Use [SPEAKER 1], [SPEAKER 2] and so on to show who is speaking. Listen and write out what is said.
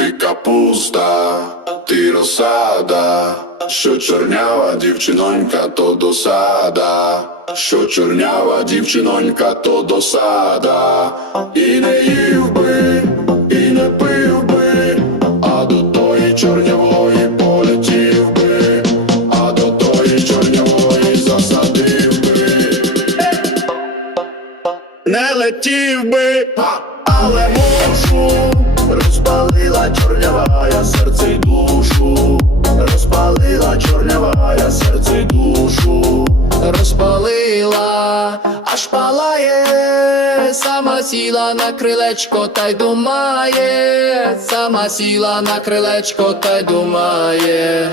[SPEAKER 1] ти капуста, ти розсада, що чорнява дівчинонька, то досада, що чорнява дівчинонька, то досада, і не їв би, і не пив би, а до тої чорнявої полетів би, а до тої чорнявої засадив би. Не летів би, але Розпалила серце й душу. Розпалила чорнявая серце й душу.
[SPEAKER 2] Розпалила, аж палає, сама сіла на крилечко та й думає, сама сіла на крилечко та й думає.